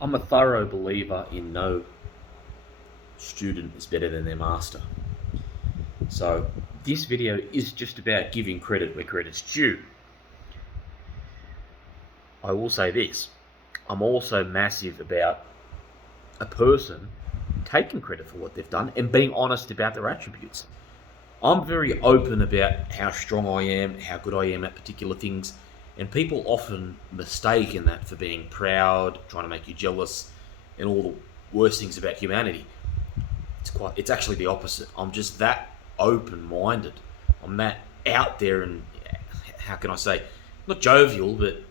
I'm a thorough believer in no student is better than their master. So this video is just about giving credit where credit's due. I will say this, I'm also massive about a person taking credit for what they've done and being honest about their attributes. I'm very open about how strong I am, how good I am at particular things, and people often mistake in that for being proud, trying to make you jealous, and all the worst things about humanity. It's actually the opposite. I'm just that open-minded. I'm that out there, and how can I say, not jovial, but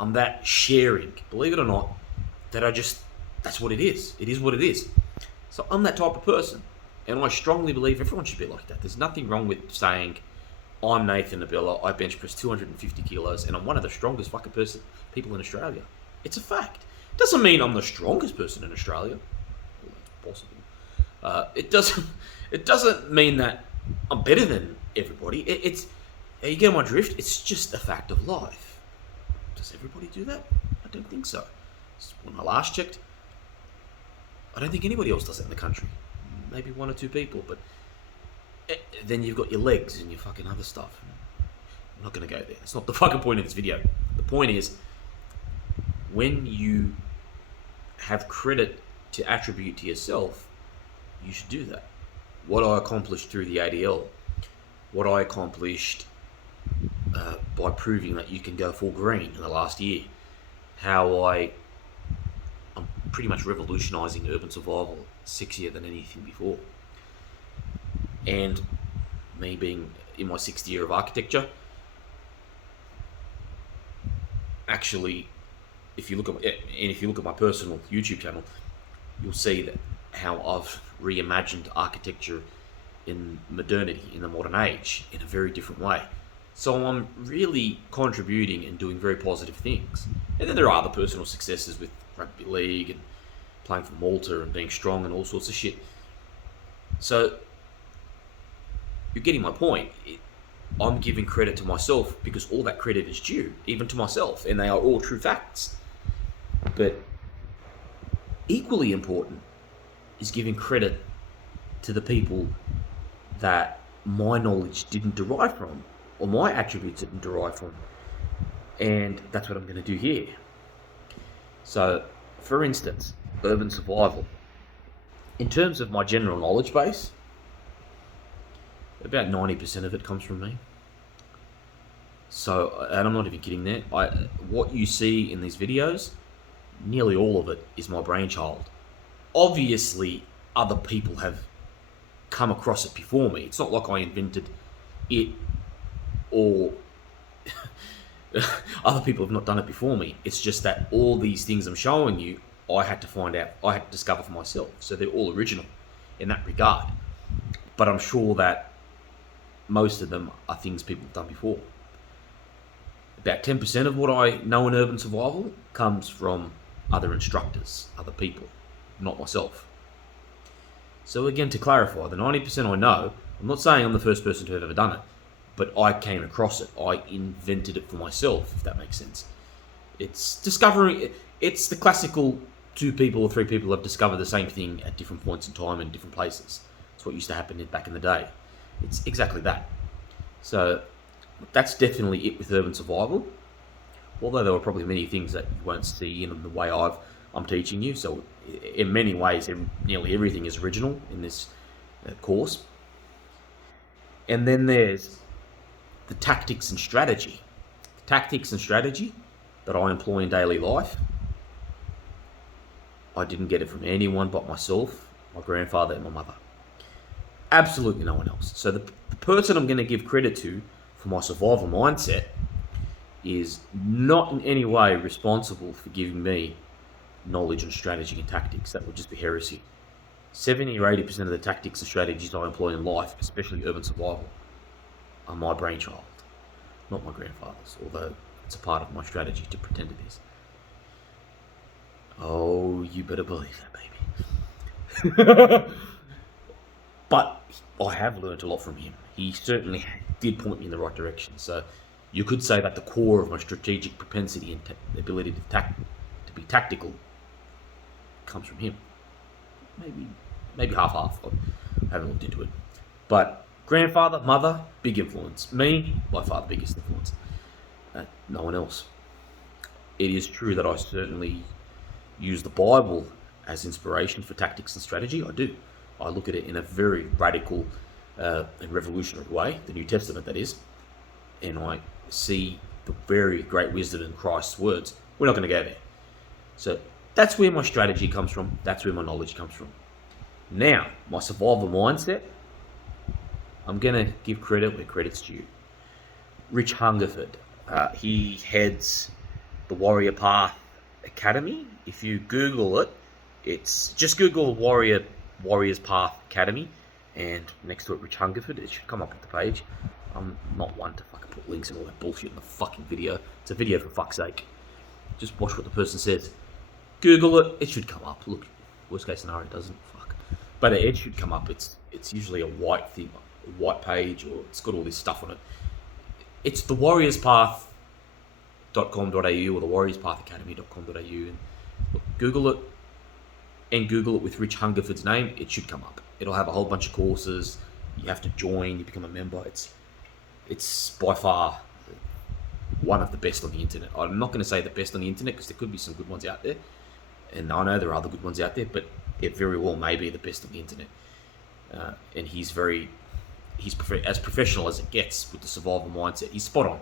I'm that sharing. Believe it or not, that's what it is. It is what it is. So I'm that type of person. And I strongly believe everyone should be like that. There's nothing wrong with saying, I'm Nathan Nabella, I bench press 250 kilos, and I'm one of the strongest fucking people in Australia. It's a fact. Doesn't mean I'm the strongest person in Australia. Well, that's possible. It doesn't mean that I'm better than everybody. You get my drift? It's just a fact of life. Does everybody do that? I don't think so. When I last checked, I don't think anybody else does that in the country. Maybe one or two people, but then you've got your legs and your fucking other stuff. I'm not going to go there. It's not the fucking point of this video. The point is, when you have credit to attribute to yourself, you should do that. What I accomplished through the ADL, what I accomplished by proving that you can go full green in the last year, how I'm pretty much revolutionising urban survival sexier than anything before. And me being in my 6th year of architecture, actually, if you look at my personal YouTube channel, you'll see that how I've reimagined architecture in modernity, in the modern age, in a very different way. So I'm really contributing and doing very positive things. And then there are other personal successes with rugby league and playing for Malta and being strong and all sorts of shit. So you're getting my point. I'm giving credit to myself because all that credit is due, even to myself, and they are all true facts. But equally important is giving credit to the people that my knowledge didn't derive from, or my attributes didn't derive from. And that's what I'm going to do here. So, for instance, urban survival. In terms of my general knowledge base, about 90% of it comes from me. So, and I'm not even kidding there. What you see in these videos, nearly all of it is my brainchild. Obviously, other people have come across it before me. It's not like I invented it, or other people have not done it before me. It's just that all these things I'm showing you, I had to find out, I had to discover for myself. So they're all original in that regard. But I'm sure that most of them are things people have done before. About 10% of what I know in urban survival comes from other instructors, other people, not myself. So again, to clarify, the 90% I know, I'm not saying I'm the first person to have ever done it, but I came across it. I invented it for myself, if that makes sense. It's the classical 2 people or 3 people have discovered the same thing at different points in time in different places. It's what used to happen back in the day. It's exactly that. So that's definitely it with urban survival. Although there were probably many things that you won't see in the way I'm teaching you. So in many ways, nearly everything is original in this course. And then there's the tactics and strategy. The tactics and strategy that I employ in daily life, I didn't get it from anyone but myself, my grandfather, and my mother. Absolutely no one else. So the person I'm going to give credit to for my survival mindset is not in any way responsible for giving me knowledge and strategy and tactics. That would just be heresy. 70 or 80% of the tactics and strategies I employ in life, especially urban survival, are my brainchild, not my grandfather's, although it's a part of my strategy to pretend it is. Oh, you better believe that, baby. But I have learned a lot from him. He certainly did point me in the right direction. So you could say that the core of my strategic propensity and the ability to be tactical comes from him. Maybe half. I haven't looked into it. But grandfather, mother, big influence. Me, by far the biggest influence. No one else. It is true that I certainly use the Bible as inspiration for tactics and strategy. I do. I look at it in a very radical and revolutionary way, the New Testament that is, and I see the very great wisdom in Christ's words. We're not going to go there. So that's where my strategy comes from. That's where my knowledge comes from. Now, my survival mindset, I'm going to give credit where credit's due. Rich Hungerford, he heads the Warrior Path Academy. If you Google it, it's just Google Warriors Path Academy, and next to it, Rich Hungerford. It should come up at the page. I'm not one to fucking put links and all that bullshit in the fucking video. It's a video for fuck's sake. Just watch what the person says. Google it. It should come up. Look, worst case scenario, it doesn't. Fuck. But it should come up. It's usually a white thing, a white page, or it's got all this stuff on it. It's the warriorspath.com.au or the warriorspathacademy.com.au. And look, Google it, and Google it with Rich Hungerford's name. It should come up. It'll have a whole bunch of courses. You have to join. You become a member. It's by far one of the best on the internet. I'm not going to say the best on the internet because there could be some good ones out there, and I know there are other good ones out there, but it very well may be the best on the internet. And he's as professional as it gets with the survival mindset. He's spot on.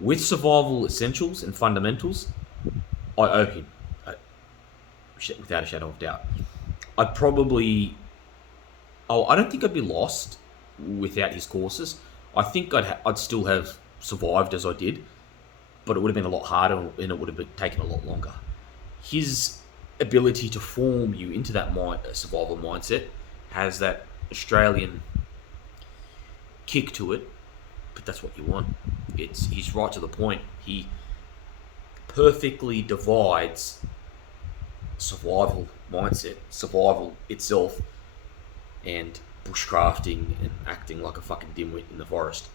With survival essentials and fundamentals, I owe him, without a shadow of doubt. I don't think I'd be lost without his courses. I think I'd still have survived as I did, but it would have been a lot harder and it would have taken a lot longer. His ability to form you into that survival mindset has that Australian kick to it, but that's what you want. He's right to the point. He perfectly divides survival mindset, survival itself, and bushcrafting and acting like a fucking dimwit in the forest.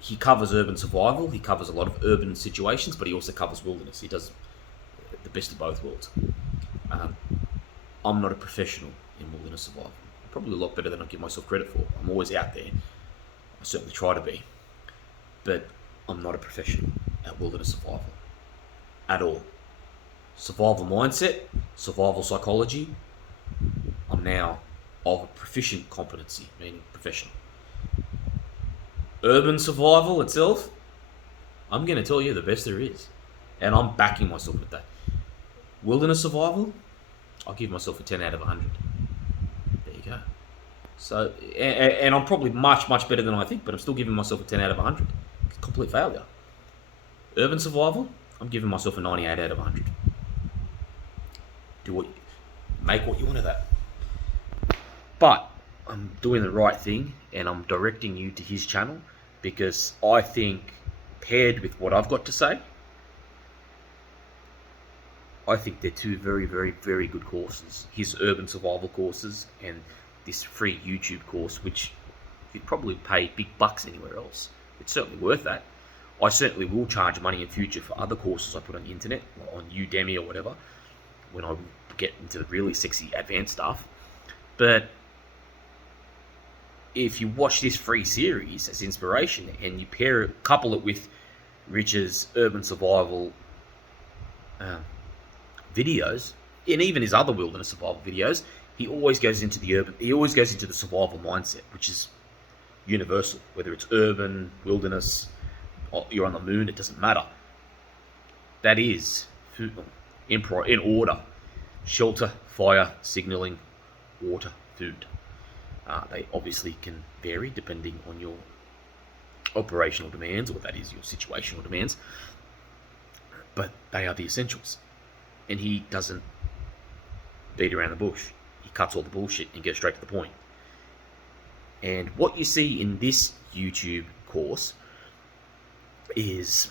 He covers urban survival. He covers a lot of urban situations, but he also covers wilderness. He does the best of both worlds. I'm not a professional in wilderness survival. I'm probably a lot better than I give myself credit for. I'm always out there. I certainly try to be. But I'm not a professional at wilderness survival. At all. Survival mindset, survival psychology, I'm now of a proficient competency, meaning professional. Urban survival itself, I'm going to tell you the best there is. And I'm backing myself with that. Wilderness survival, I'll give myself a 10 out of 100. There you go. So, and I'm probably much, much better than I think, but I'm still giving myself a 10 out of 100. Complete failure. Urban survival, I'm giving myself a 98 out of 100. Make what you want of that. But I'm doing the right thing, and I'm directing you to his channel because I think, paired with what I've got to say, I think they're two very, very, very good courses. His urban survival courses and this free YouTube course, which you'd probably pay big bucks anywhere else. It's certainly worth that. I certainly will charge money in future for other courses I put on the internet, on Udemy or whatever, when I get into the really sexy advanced stuff. But if you watch this free series as inspiration and you couple it with Rich's urban survival videos, and even his other wilderness survival videos, he always goes into the survival mindset, which is universal. Whether it's urban, wilderness, or you're on the moon, it doesn't matter. That is in order: shelter, fire, signaling, water, food. They obviously can vary depending on your operational demands, or that is your situational demands, but they are the essentials. And he doesn't beat around the bush. He cuts all the bullshit and goes straight to the point. And what you see in this YouTube course is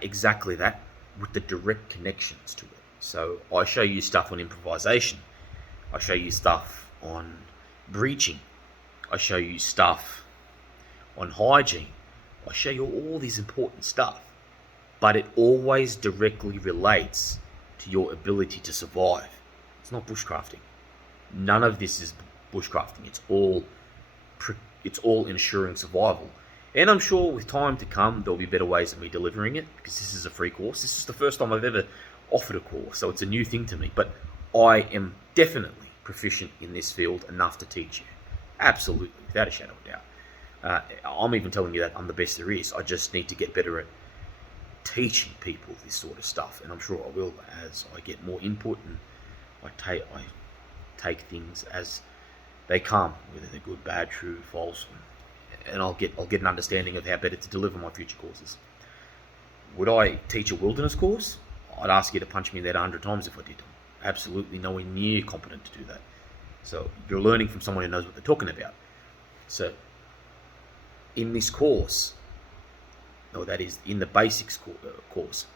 exactly that, with the direct connections to it. So I show you stuff on improvisation. I show you stuff on breaching. I show you stuff on hygiene. I show you all this important stuff, but it always directly relates to your ability to survive. It's not bushcrafting. None of this is bushcrafting. It's all ensuring survival. And I'm sure with time to come, there'll be better ways of me delivering it, because this is a free course. This is the first time I've ever offered a course, so it's a new thing to me. But I am definitely proficient in this field enough to teach you. Absolutely, without a shadow of doubt. I'm even telling you that I'm the best there is. I just need to get better at teaching people this sort of stuff, and I'm sure I will as I get more input and I take things as they come, whether they're good, bad, true, false, and I'll get an understanding of how better to deliver my future courses. Would I teach a wilderness course? I'd ask you to punch me in that 100 times if I did. Absolutely nowhere near competent to do that. So you're learning from someone who knows what they're talking about. So in this course, or that is in the basics course,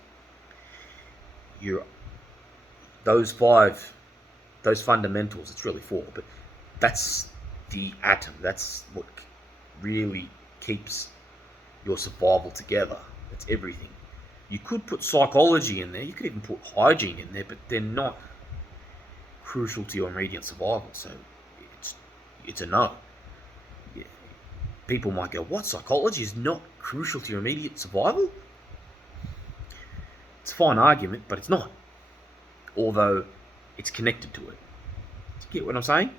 those fundamentals, it's really 4, but that's the atom. That's what really keeps your survival together. That's everything. You could put psychology in there, you could even put hygiene in there, but they're not crucial to your immediate survival, so it's a no. Yeah. People might go, what, psychology is not crucial to your immediate survival? It's a fine argument, but it's not. Although it's connected to it. Do you get what I'm saying?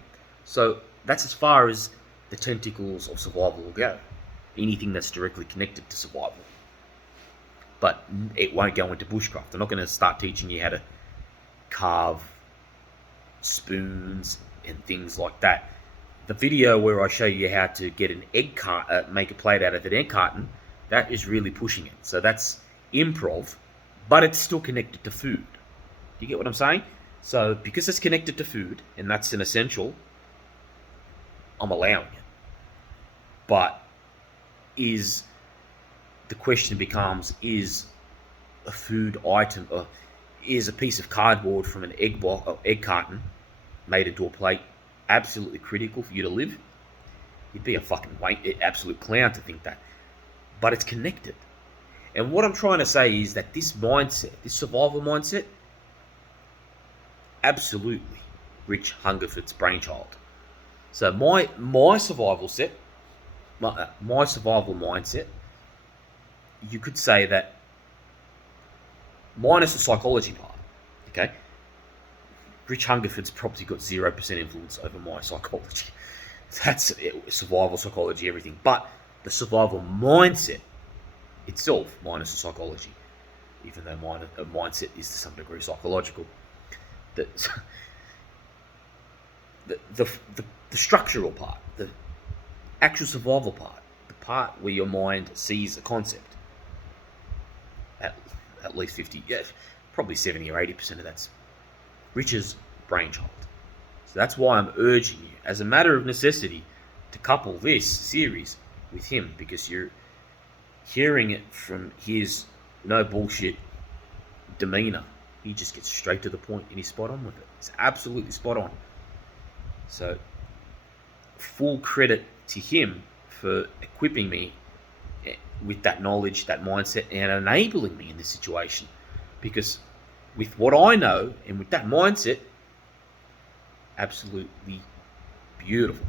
So that's as far as the tentacles of survival will go. Anything that's directly connected to survival. But it won't go into bushcraft. I'm not going to start teaching you how to carve spoons and things like that. The video where I show you how to get an egg make a plate out of an egg carton, that is really pushing it. So that's improv, but it's still connected to food. Do you get what I'm saying? So because it's connected to food, and that's an essential, I'm allowing it. But the question becomes, is a food item, or is a piece of cardboard from an egg carton made into a plate absolutely critical for you to live? You'd be a fucking absolute clown to think that. But it's connected. And what I'm trying to say is that this mindset, this survival mindset, absolutely Rich Hungerford's brainchild. So my survival set, my survival mindset, you could say that minus the psychology part, okay? Rich Hungerford's probably got 0% influence over my psychology. That's survival psychology, everything. But the survival mindset itself, minus the psychology, even though a mindset is to some degree psychological, the structural part, the actual survival part, the part where your mind sees a concept, at least 50, yeah, probably 70 or 80% of that's Rich's brainchild. So that's why I'm urging you, as a matter of necessity, to couple this series with him, because you're hearing it from his no bullshit demeanor. He just gets straight to the point and he's spot on with it. He's absolutely spot on. So full credit to him for equipping me with that knowledge, that mindset, and enabling me in this situation. Because with what I know and with that mindset, absolutely beautiful.